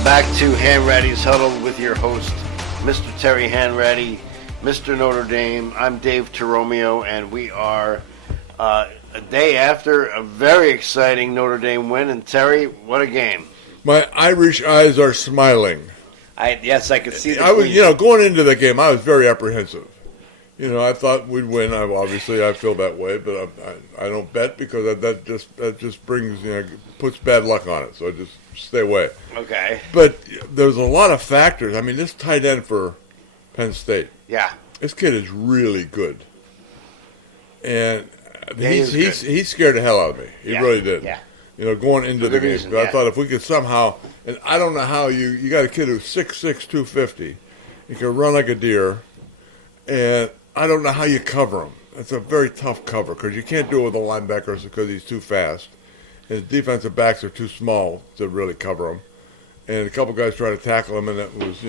Welcome back to Hanratty'S Huddle with your host, Mr. Terry Hanratty, Mr. Notre Dame. I'm Dave Toromeo, and we are a day after a very exciting Notre Dame win. And Terry, what a game! My Irish eyes are smiling. Yes, I could see that. I was, going into the game, I was very apprehensive. I thought we'd win. Obviously, I feel that way, but I don't bet because that just brings puts bad luck on it. So I just stay away. Okay. But there's a lot of factors. I mean, this tight end for Penn State. Yeah. This kid is really good, and Yeah, he scared the hell out of me. He really did. Yeah. Going into the game. Reason, I thought if we could somehow, and I don't know how you got a kid who's 6'6", 250. He can run like a deer, and I don't know how you cover him. It's a very tough cover because you can't do it with the linebackers because he's too fast. His defensive backs are too small to really cover him. And a couple guys tried to tackle him, and it was,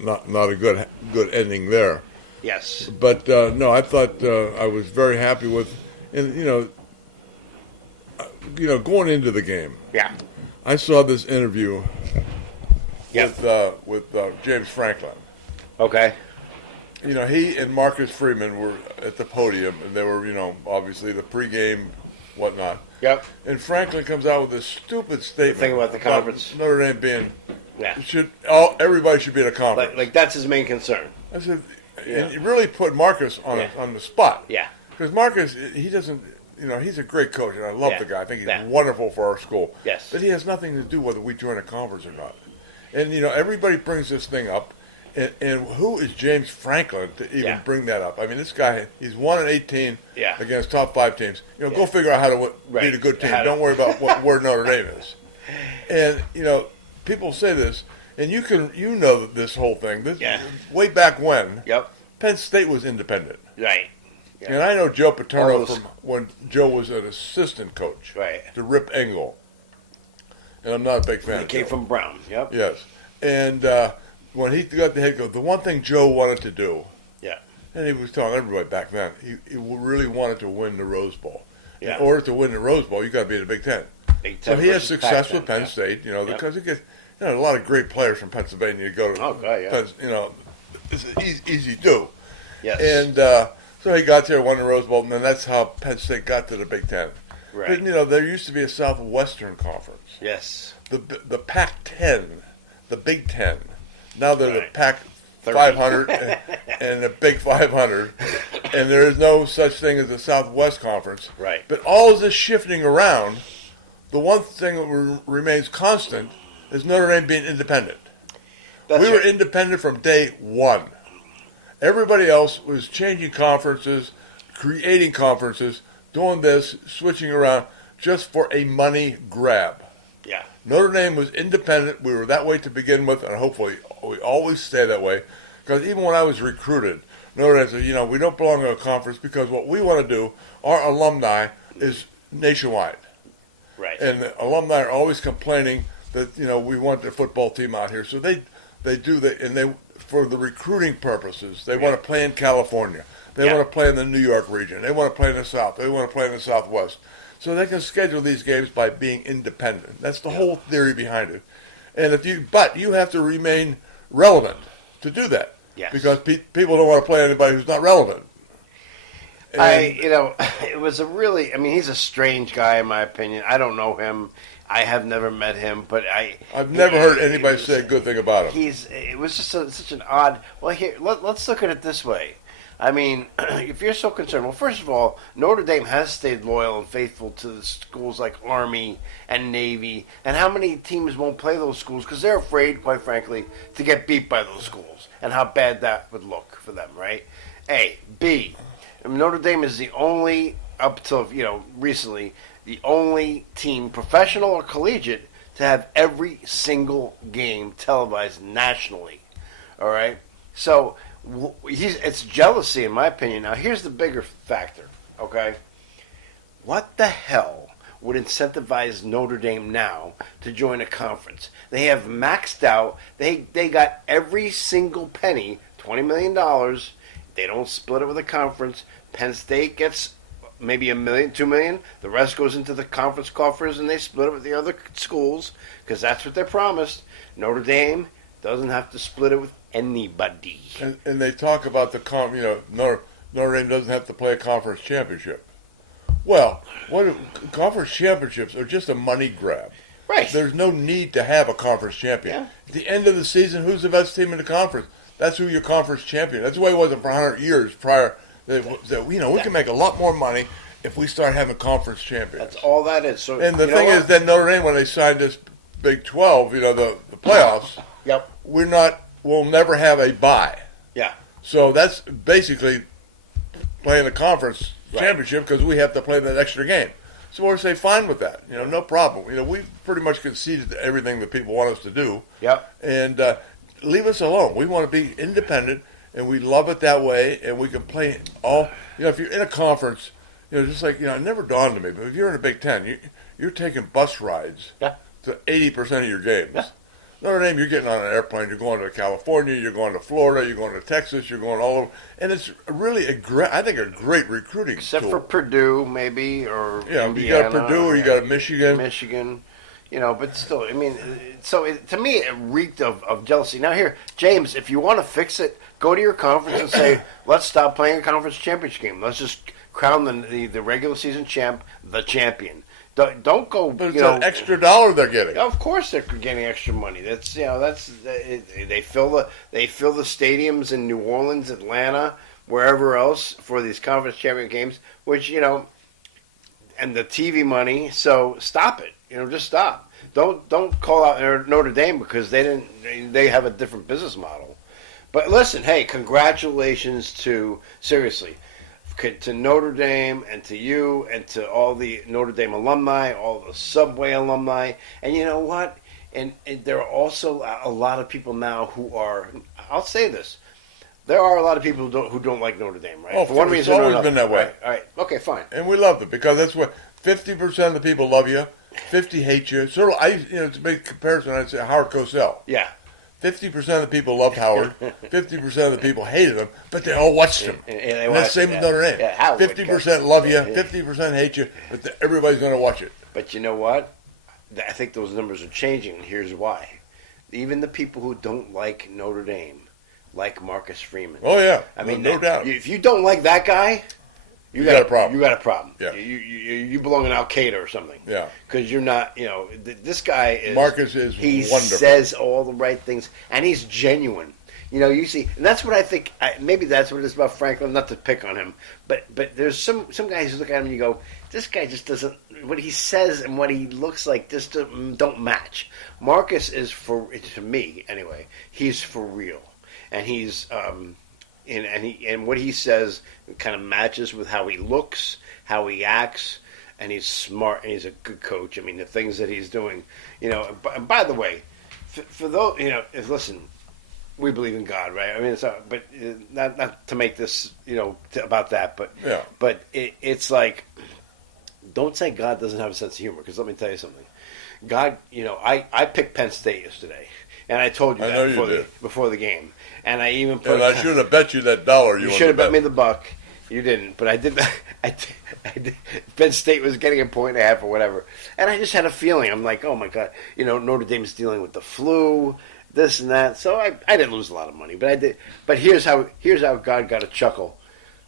not a good ending there. Yes. But, no, I thought I was very happy with, and, going into the game. Yeah. I saw this interview Yep. with James Franklin. Okay. He and Marcus Freeman were at the podium, and they were, obviously the pregame, whatnot. Yep. And Franklin comes out with this stupid statement. Thing about the conference. Notre Dame being, Yeah. everybody should be in a conference. Like that's his main concern. I said, and you really put Marcus on the spot. Yeah. Because Marcus, he doesn't, he's a great coach, and I love the guy. I think he's wonderful for our school. Yes. But he has nothing to do whether we join a conference or not. And, everybody brings this thing up. And who is James Franklin to even bring that up? I mean, this guy, he's 1-18 against top 5 teams. Go figure out how to beat a good team. Don't worry about where Notre Dame is. And, people say this, and you know this whole thing. Way back when, Penn State was independent. Right. Yeah. And I know Joe Paterno from when Joe was an assistant coach to Rip Engel. And I'm not a big fan of He came from Brown. Yep. Yes. And when he got the head coach, the one thing Joe wanted to do, and he was telling everybody back then, he really wanted to win the Rose Bowl. Yeah. In order to win the Rose Bowl, you got to be in the Big Ten. So he has success with Penn State, because he gets a lot of great players from Pennsylvania to go to. Oh, God, yeah. It's easy to do. Yes. And so he got there, won the Rose Bowl, and then that's how Penn State got to the Big Ten. Right. But, there used to be a Southwestern Conference. Yes. The Pac-10, the Big Ten. Now they're the Pac 500 and the Big 500, and there is no such thing as the Southwest Conference. Right. But all of this shifting around, the one thing that remains constant is Notre Dame being independent. We were independent from day one. Everybody else was changing conferences, creating conferences, doing this, switching around, just for a money grab. Yeah. Notre Dame was independent. We were that way to begin with, and hopefully we always stay that way. Because even when I was recruited, Notre Dame said, we don't belong in a conference because what we want to do, our alumni, is nationwide. Right. And the alumni are always complaining that, we want the football team out here. So they do that, and they, for the recruiting purposes, they want to play in California. They want to play in the New York region. They want to play in the South. They want to play in the Southwest. So they can schedule these games by being independent. That's the whole theory behind it. And but you have to remain relevant to do that. Yes. Because people don't want to play anybody who's not relevant. And it was he's a strange guy in my opinion. I don't know him. I have never met him, but I've never heard anybody say a good thing about him. It was just such an odd. Well, here let's look at it this way. I mean, if you're so concerned, well, first of all, Notre Dame has stayed loyal and faithful to the schools like Army and Navy. And how many teams won't play those schools because they're afraid, quite frankly, to get beat by those schools and how bad that would look for them, right? A. B. Notre Dame is the only, up till recently, the only team, professional or collegiate, to have every single game televised nationally. All right? So it's jealousy, in my opinion. Now, here's the bigger factor, okay? What the hell would incentivize Notre Dame now to join a conference? They have maxed out. They got every single penny, $20 million. They don't split it with a conference. Penn State gets maybe $1 million, $2 million. The rest goes into the conference coffers, and they split it with the other schools because that's what they're promised. Notre Dame doesn't have to split it with anybody. And they talk about Notre Dame doesn't have to play a conference championship. Well, conference championships are just a money grab. Right. There's no need to have a conference champion. Yeah. At the end of the season, who's the best team in the conference? That's who your conference champion. That's the way it was for 100 years prior. We can make a lot more money if we start having conference champions. That's all that is. So, and the thing is that Notre Dame, when they signed this Big 12, the playoffs, yep. We'll never have a bye. Yeah. So that's basically playing a conference championship because we have to play that extra game. So we'll say fine with that. No problem. We've pretty much conceded to everything that people want us to do. Yep. And leave us alone. We want to be independent, and we love it that way, and we can play all. If you're in a conference, just like it never dawned on me, but if you're in a Big Ten, you're taking bus rides to 80% of your games. Yeah. Notre Dame, you're getting on an airplane, you're going to California, you're going to Florida, you're going to Texas, you're going all over, and it's really a great recruiting Except tool. for Purdue, maybe, or Indiana, you got Purdue or you got Michigan. But still, to me, it reeked of jealousy. Now here, James, if you want to fix it, go to your conference and say, let's stop playing a conference championship game. Let's just crown the regular season champ the champion. Don't go. But it's an extra dollar they're getting. Of course, they're getting extra money. They fill the stadiums in New Orleans, Atlanta, wherever else for these conference champion games. Which and the TV money. So stop it. Just stop. Don't call out Notre Dame because they have a different business model. But listen, hey, congratulations to Notre Dame and to you and to all the Notre Dame alumni, all the Subway alumni. And you know what? And there are also a lot of people now who are, I'll say this, there are a lot of people who don't like Notre Dame, right? Oh, for one reason, it's always been that way. All right. Okay, fine. And we love it because that's what 50% of the people love you, 50 hate you. Sort of, to make a comparison, I'd say Howard Cosell. Yeah. 50% of the people loved Howard, 50% of the people hated him, but they all watched him. And that's the same with Notre Dame. Yeah, 50% love you, 50% hate you, but everybody's going to watch it. But you know what? I think those numbers are changing, and here's why. Even the people who don't like Notre Dame like Marcus Freeman. Oh, yeah. No doubt. If you don't like that guy, you got a problem. You got a problem. Yeah. You belong in Al Qaeda or something. Yeah. Because you're not. This guy is. Marcus is he wonderful. He says all the right things, and he's genuine. You see, and that's what I think. Maybe that's what it is about Franklin. Not to pick on him, but there's some guys who look at him and you go, this guy just doesn't. What he says and what he looks like just don't match. Marcus is to me anyway. He's for real, and he's. And what he says kind of matches with how he looks, how he acts, and he's smart and he's a good coach. The things that he's doing, And by the way, for those, listen, we believe in God, right? But not to make this, about that, but yeah. But it's like, don't say God doesn't have a sense of humor, because let me tell you something. God, I picked Penn State yesterday, and I told you that before the game. And I even put. And I should have bet you that dollar. You should have bet me the buck. You didn't, but I did. I did. Penn State was getting a point and a half or whatever, and I just had a feeling. I'm like, oh my god, Notre Dame's dealing with the flu, this and that. So I didn't lose a lot of money, but I did. But here's how God got a chuckle.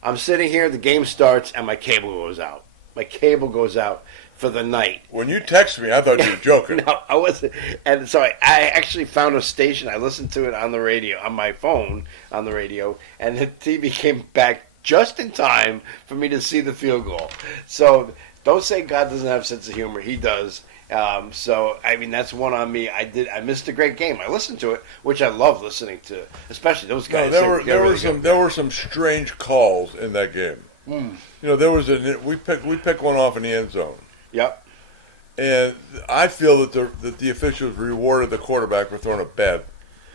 I'm sitting here, the game starts, and my cable goes out. My cable goes out for the night. When you texted me, I thought you were joking. No, I wasn't. And so I actually found a station. I listened to it on the radio, on my phone, on the radio, and the TV came back just in time for me to see the field goal. So don't say God doesn't have a sense of humor. He does. That's one on me. I missed a great game. I listened to it, which I love listening to, especially those guys. No, there were some strange calls in that game. There was we picked one off in the end zone. Yep. And I feel that the officials rewarded the quarterback for throwing a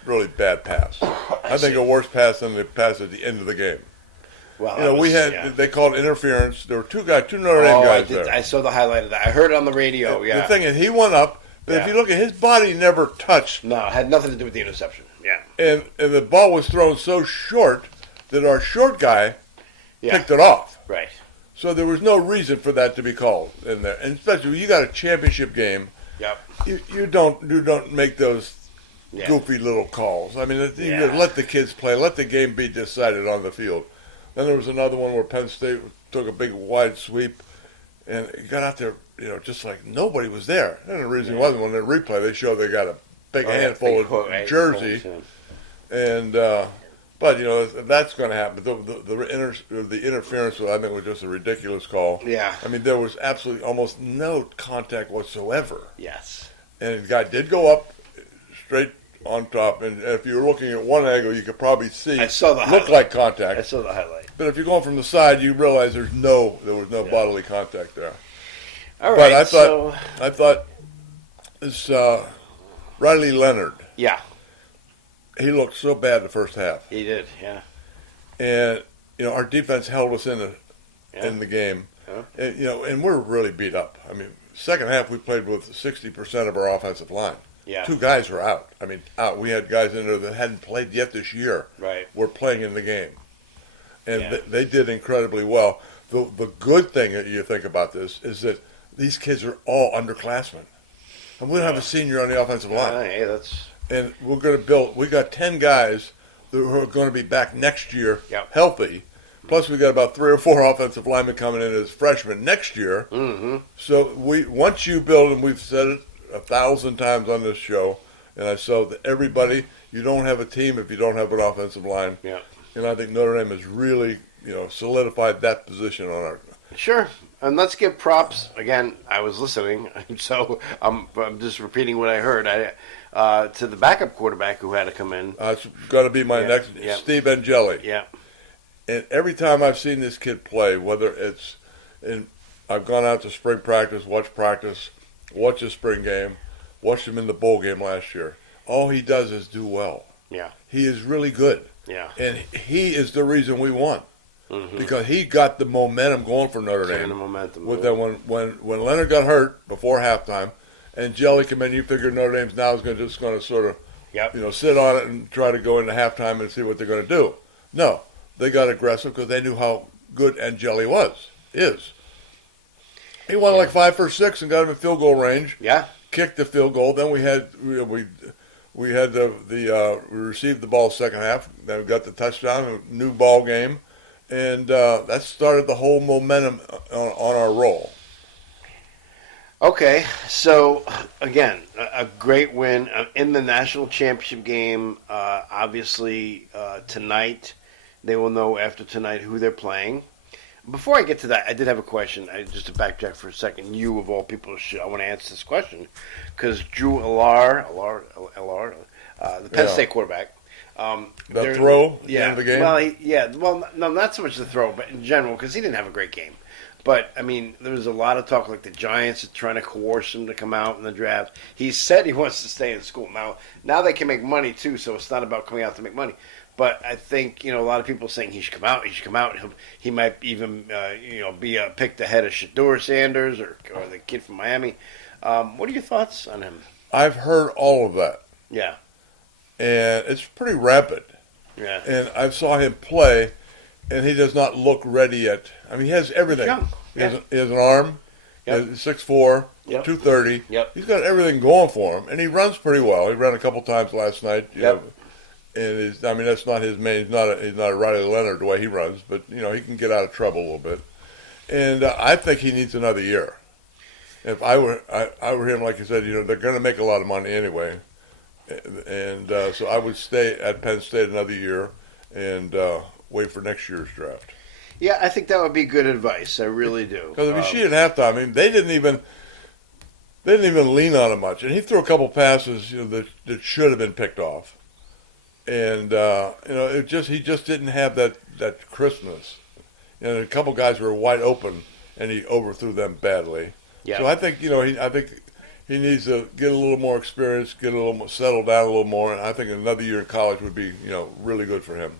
really bad pass. I think a worse pass than the pass at the end of the game. Well, they called interference. There were two Notre Dame guys there. I saw the highlight of that. I heard it on the radio. The thing is, he went up, but if you look at his body, never touched. No, it had nothing to do with the interception. Yeah. And the ball was thrown so short that our short guy picked it off. Right. So there was no reason for that to be called in there. And especially when you got a championship game, you don't make those goofy little calls. I mean, you let the kids play, let the game be decided on the field. Then there was another one where Penn State took a big wide sweep, and it got out there, just like nobody was there. And the reason wasn't when they replay, they showed they got a big handful of jersey, and but that's going to happen. The interference, I think, was just a ridiculous call. Yeah, I mean, there was absolutely almost no contact whatsoever. Yes, and the guy did go up straight on top, and if you were looking at one angle, you could probably see looked like contact. I saw the highlight. But if you're going from the side, you realize there was no bodily contact there. All right. But I thought this Riley Leonard. Yeah. He looked so bad the first half. He did. Yeah. And our defense held us in the game. Yeah. And, and we're really beat up. I mean, second half we played with 60% of our offensive line. Yeah. 2 guys were out. I mean, out. We had guys in there that hadn't played yet this year. Right. Were playing in the game. And they did incredibly well. The good thing that you think about this is that these kids are all underclassmen. And we don't have a senior on the offensive line. Hey, that's... And we're going to build, we got 10 guys who are going to be back next year healthy. Plus we got about 3 or 4 offensive linemen coming in as freshmen next year. Mm-hmm. So once you build, and we've said it 1,000 times on this show, and I saw that everybody, you don't have a team if you don't have an offensive line. Yeah. And I think Notre Dame has really, solidified that position on our. Sure, and let's give props again. I was listening, so I'm just repeating what I heard. To the backup quarterback who had to come in. It's going to be my next, Steve Angeli. Yeah. And every time I've seen this kid play, whether it's I've gone out to spring practice, watch the spring game, watched him in the bowl game last year. All he does is do well. Yeah. He is really good. Yeah. And he is the reason we won. Mm-hmm. Because he got the momentum going for Notre Dame. The momentum. With that when Leonard got hurt before halftime, and Jelly came in, you figured Notre Dame's now is going to sort of, sit on it and try to go into halftime and see what they're going to do. No, they got aggressive because they knew how good Angeli is. He won like 5 for 6 and got him in field goal range. Yeah, kicked the field goal. Then we received the ball second half. Then we got the touchdown, a new ball game, and that started the whole momentum on our roll. Okay, so again, a great win in the national championship game. Obviously, tonight they will know after tonight who they're playing. Before I get to that, I did have a question. Just to backtrack for a second, you of all people, I want to answer this question because Drew Allar, the Penn State quarterback. The throw at the end of the game? Well, no, not so much the throw, but in general, because he didn't have a great game. But, I mean, there was a lot of talk, like the Giants are trying to coerce him to come out in the draft. He said he wants to stay in school. Now they can make money, too, so it's not about coming out to make money. But I think, a lot of people are saying he should come out. He might even, be picked ahead of Shedeur Sanders or the kid from Miami. What are your thoughts on him? I've heard all of that. Yeah. And it's pretty rapid. Yeah. And I saw him play, and he does not look ready yet. I mean, he has everything. He has an arm. Yep. He's 6'4", 230. Yep. He's got everything going for him, and he runs pretty well. He ran a couple times last night. And that's not his main. He's not a Riley Leonard the way he runs, but he can get out of trouble a little bit. And I think he needs another year. If I were him, like you said, they're going to make a lot of money anyway, and so I would stay at Penn State another year and wait for next year's draft. Yeah, I think that would be good advice. I really do. Because if you see at halftime, I mean, they didn't even lean on him much, and he threw a couple passes that should have been picked off. And he just didn't have that crispness. A couple guys were wide open, and he overthrew them badly. Yeah. So I think he needs to get a little more experience, get a little more, settle down a little more, and I think another year in college would be really good for him.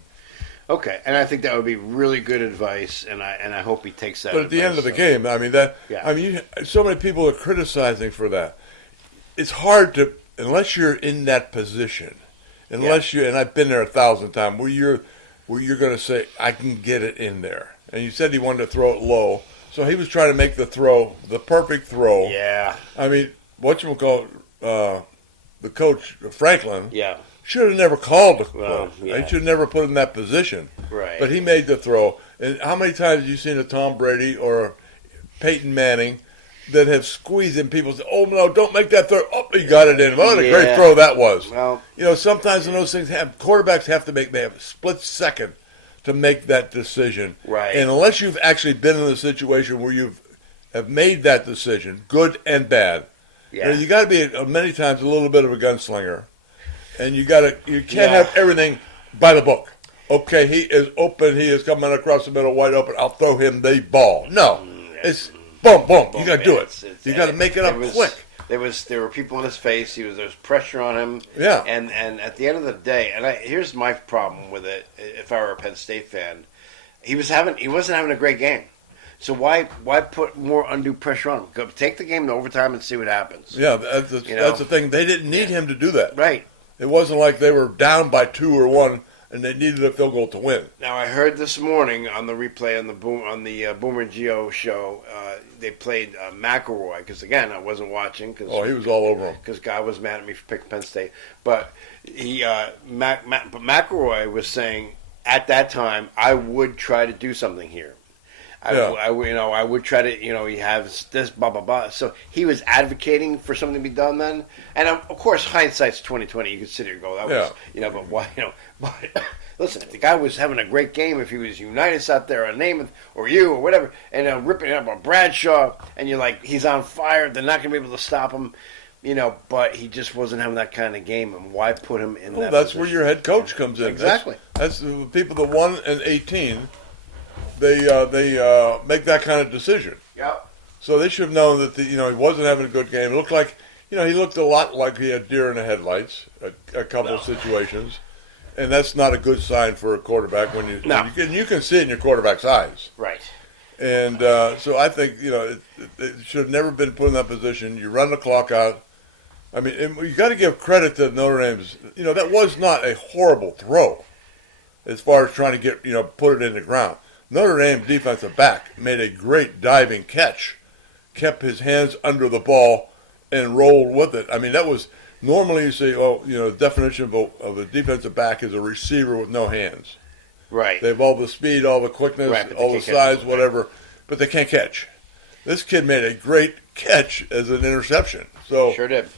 Okay, and I think that would be really good advice, and I hope he takes that. But at the end of the game, so many people are criticizing for that. It's hard to, unless you're in that position. Unless and I've been there 1,000 times, where where you're going to say, I can get it in there. And you said he wanted to throw it low. So he was trying to make the throw, the perfect throw. Yeah. I mean, whatchamacallit, the coach, Franklin, should have never called the play. He should have never put him in that position. Right. But he made the throw. And how many times have you seen a Tom Brady or a Peyton Manning that have squeezed in? People say, oh, no, don't make that throw. Oh, he got it in. What a great throw that was. Well, sometimes when those things happen, quarterbacks have to they have a split second to make that decision. Right. And unless you've actually been in a situation where have made that decision, good and bad, you got to be many times a little bit of a gunslinger. And you can't have everything by the book. Okay, he is open. He is coming across the middle, wide open. I'll throw him the ball. No, it's boom, boom. You got to do it. You got to make it up quick. There were people in his face. There was pressure on him. Yeah. And at the end of the day, here's my problem with it. If I were a Penn State fan, he wasn't having a great game. So why put more undue pressure on him? Go take the game to overtime and see what happens. Yeah, that's the thing. They didn't need him to do that. Right. It wasn't like they were down by 2 or 1 and they needed a field goal to win. Now I heard this morning on the replay on the Boomer and Geo show, they played McElroy because again I wasn't watching because he was all over him because God was mad at me for picking Penn State. But McElroy was saying at that time I would try to do something here. I would try to, he has this, blah, blah, blah. So he was advocating for something to be done then. And of course, hindsight's 20/20. You could sit here and go, that was, but why, but listen, if the guy was having a great game, if he was Unitas out there or Namath or you or whatever, and ripping up a Bradshaw, and you're like, he's on fire, they're not going to be able to stop him, but he just wasn't having that kind of game. And why put him in that that's position? Where your head coach comes in. Exactly. That's the people that won in 18. They make that kind of decision. Yeah. So they should have known that he wasn't having a good game. It looked like he looked a lot like he had deer in the headlights. A couple of situations, and that's not a good sign for a quarterback when you can see it in your quarterback's eyes. Right. And so I think it should have never been put in that position. You run the clock out. I mean, and you got to give credit to Notre Dame's. That was not a horrible throw, as far as trying to get put it in the ground. Notre Dame defensive back made a great diving catch, kept his hands under the ball, and rolled with it. I mean, that was normally you say, the definition of a defensive back is a receiver with no hands. Right. They have all the speed, all the quickness, all the size, whatever, but they can't catch. This kid made a great catch as an interception. So sure did.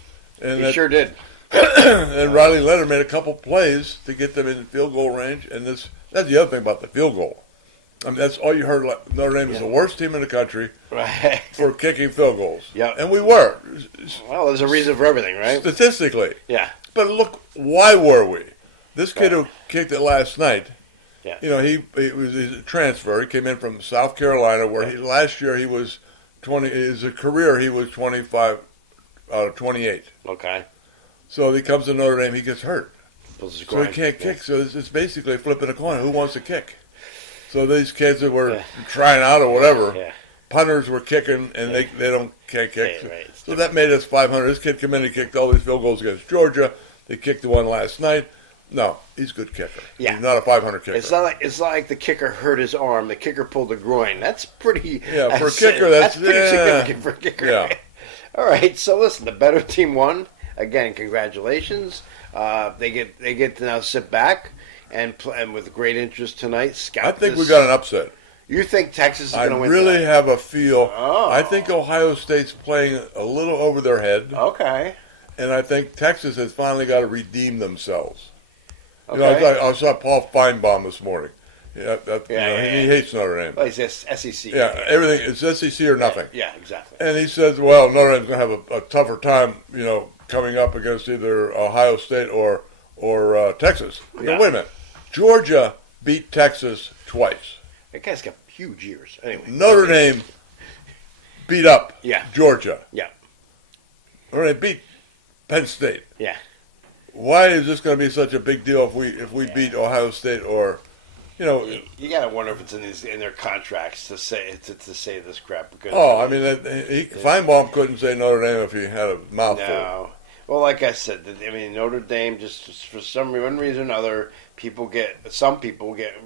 And sure did. And Riley Leonard made a couple plays to get them in field goal range, and that's the other thing about the field goal. I mean, that's all you heard. Notre Dame is the worst team in the country for kicking field goals. Yeah. And we were. Well, there's a reason for everything, right? Statistically. Yeah. But look, why were we? This kid who kicked it last night, he's a transfer. He came in from South Carolina, where last year he was 20. His career, he was 25 out of 28. Okay. So he comes to Notre Dame, he gets hurt. So he can't kick. So it's basically flipping a coin. Who wants to kick? So these kids that were trying out or whatever, punters were kicking, and they can't kick. So that made us 500. This kid came in and kicked all these field goals against Georgia. They kicked the one last night. No, he's a good kicker. Yeah. He's not a 500 kicker. It's not like the kicker hurt his arm. The kicker pulled the groin. That's pretty. Yeah, for a kicker, that's pretty significant for a kicker. Yeah. All right. So listen, the better team won. Again, congratulations. They get to now sit back. And with great interest tonight, scout. I think we got an upset. You think Texas is going to win? I really have a feel. Oh. I think Ohio State's playing a little over their head. Okay. And I think Texas has finally got to redeem themselves. Okay. I saw Paul Feinbaum this morning. He hates Notre Dame. Well, he's SEC. Yeah, everything. It's SEC or nothing. Yeah, exactly. And he says, well, Notre Dame's going to have a tougher time, coming up against either Ohio State or Texas. Now, wait a minute. Georgia beat Texas twice. That guy's got huge ears. Anyway, Notre Dame beat up Georgia. Yeah. Or they beat Penn State. Yeah. Why is this going to be such a big deal if we beat Ohio State or, You got to wonder if it's in their contracts to say this crap. Because, Feinbaum couldn't say Notre Dame if he had a mouthful. No. Well, like I said, I mean Notre Dame just for some one reason or another, some people get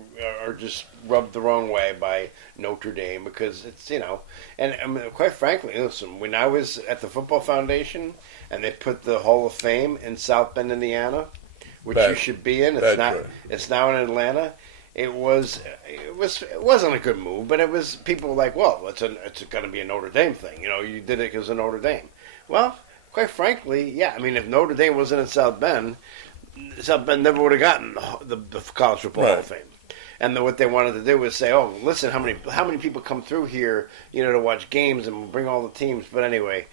are just rubbed the wrong way by Notre Dame because it's and I mean, quite frankly, listen, when I was at the Football Foundation and they put the Hall of Fame in South Bend, Indiana, which you should be in, it's not. Right. It's now in Atlanta. It wasn't a good move, but it was people were like, well, it's going to be a Notre Dame thing. You did it because of Notre Dame. Well, quite frankly, yeah. I mean, if Notre Dame wasn't in South Bend never would have gotten the College Football Hall of Fame. And what they wanted to do was say, oh, listen, how many people come through here, to watch games and bring all the teams. But anyway,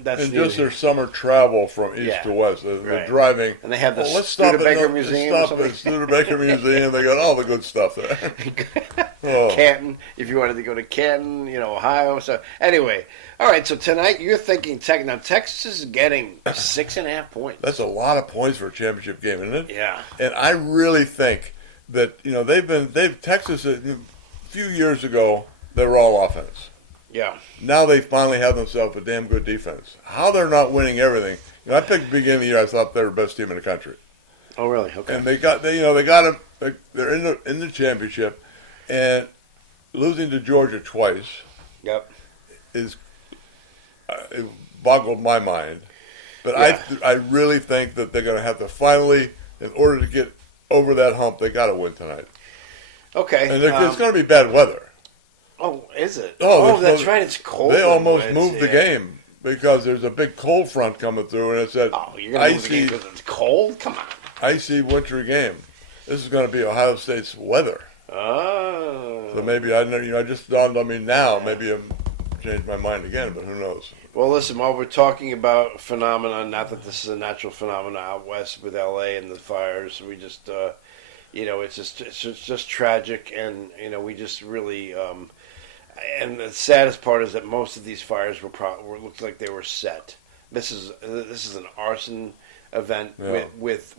that's just their summer travel from east to west. They're driving. And they have the Studebaker Museum. Let's stop at Studebaker Museum. They got all the good stuff there. Canton, if you wanted to go to Canton, Ohio. So anyway, all right. So tonight you're thinking now Texas is getting 6.5 points. That's a lot of points for a championship game, isn't it? Yeah. And I really think that Texas a few years ago they were all offense. Yeah. Now they finally have themselves a damn good defense. How they're not winning everything? I picked the beginning of the year. I thought they were the best team in the country. Oh, really? Okay. And they got them. They're in the championship, and losing to Georgia twice. Yep. It boggled my mind, but yeah. I really think that they're going to have to finally, in order to get over that hump, they got to win tonight. Okay. And it's going to be bad weather. Oh, is it? Oh, that's right. It's cold. They almost moved the game because there's a big cold front coming through, and it's that you're going to move the game because it's cold? Come on. Icy wintry game. This is going to be Ohio State's weather. Oh. So maybe I just dawned on me now. Maybe I've changed my mind again, but who knows? Well, listen, while we're talking about phenomena, not that this is a natural phenomenon out west with LA and the fires, we just, it's just tragic, and we just really. And the saddest part is that most of these fires looked like they were set. This is an arson event with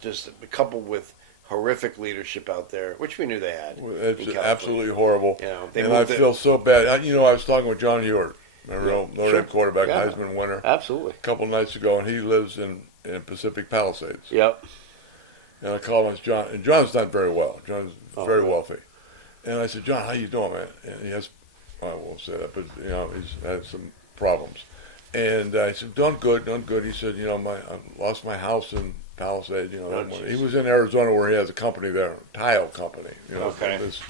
just coupled with horrific leadership out there, which we knew they had. It's absolutely horrible. And I feel so bad. I was talking with John Ewart, Notre Dame quarterback, Heisman winner. Absolutely. A couple nights ago, and he lives in Pacific Palisades. Yep. And I called him, John, and John's done very well. John's very wealthy. And I said, John, how you doing, man? And he has, I won't say that, but he's had some problems. And I said, done good. He said, I lost my house in Palisades. He was in Arizona where he has a company there, tile company. Okay. This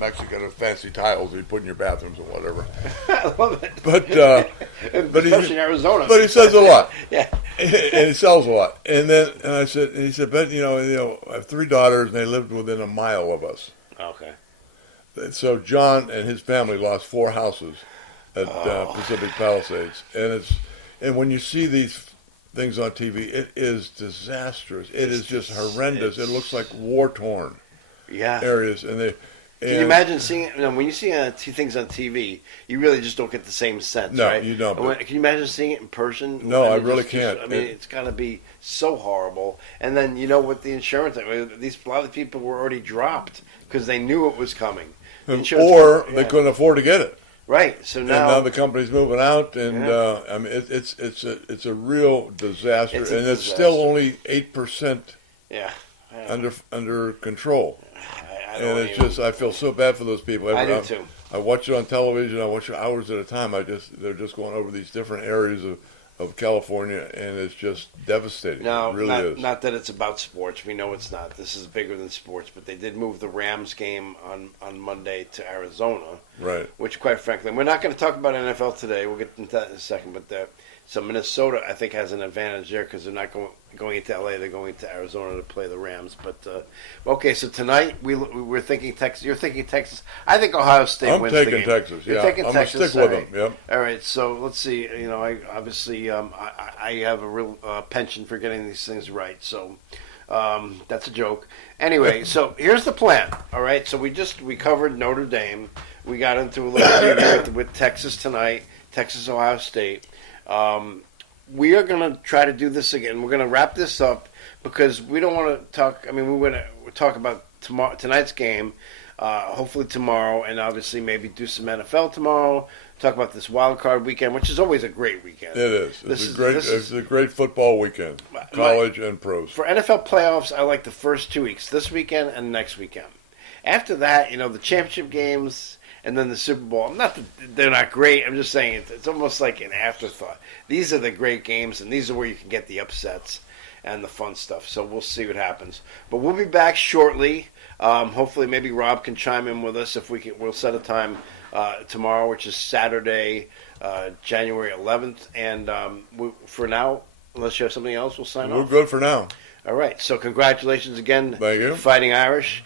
Mexican fancy tiles you put in your bathrooms or whatever. I love it. But especially in Arizona. But he says a lot. Yeah. And he sells a lot. And he said, but I have 3 daughters and they lived within a mile of us. Okay. So John and his family lost 4 houses at Pacific Palisades, and when you see these things on TV, it is disastrous. It is just horrendous. It looks like war-torn areas, and can you imagine seeing it? When you see things on TV, you really just don't get the same sense, right? No, you don't. Can you imagine seeing it in person? No, I really can't. It's got to be so horrible. And then with the insurance, a lot of people were already dropped because they knew it was coming. Or they couldn't afford to get it. Right. So now the company's moving out, and it's a real disaster, it's still only 8%. Yeah. Under control. I feel so bad for those people. I do too. I watch it on television. I watch it hours at a time. They're just going over these different areas of California, and it's just devastating. No, it really is. Not that it's about sports. We know it's not. This is bigger than sports. But they did move the Rams game on Monday to Arizona. Right. Which, quite frankly, we're not going to talk about NFL today. We'll get into that in a second. But so Minnesota, I think, has an advantage there because they're not going into LA. They're going to Arizona to play the Rams. But okay, so tonight we're thinking Texas. You're thinking Texas. I think Ohio State wins the game. I'm taking Texas. You're taking I'm Texas. I'm going to stick with them. Yep. All right, so let's see. I obviously I have a real penchant for getting these things right. So that's a joke. Anyway, so here's the plan. All right, so we covered Notre Dame. We got into a little preview with Texas tonight. Texas, Ohio State. We are going to try to do this again. We're going to wrap this up because we don't want to talk. I mean, we're talk about tonight's game, hopefully tomorrow, and obviously maybe do some NFL tomorrow, talk about this wild card weekend, which is always a great weekend. It is. It's a great football weekend, college and pros. For NFL playoffs, I like the first 2 weeks, this weekend and next weekend. After that, the championship games and then the Super Bowl. Not that they're not great. I'm just saying it's almost like an afterthought. These are the great games, and these are where you can get the upsets and the fun stuff. So we'll see what happens. But we'll be back shortly. Hopefully, maybe Rob can chime in with us if we can. We'll set a time tomorrow, which is Saturday, January 11th. And for now, unless you have something else, we'll sign off. We're good for now. All right. So congratulations again, Thank you. Fighting Irish.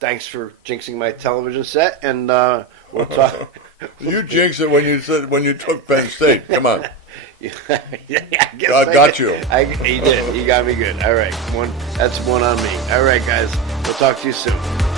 Thanks for jinxing my television set, and we'll talk. You jinxed it when you took Penn State. Come on. I got you. He did. He got me good. All right. That's one on me. All right, guys. We'll talk to you soon.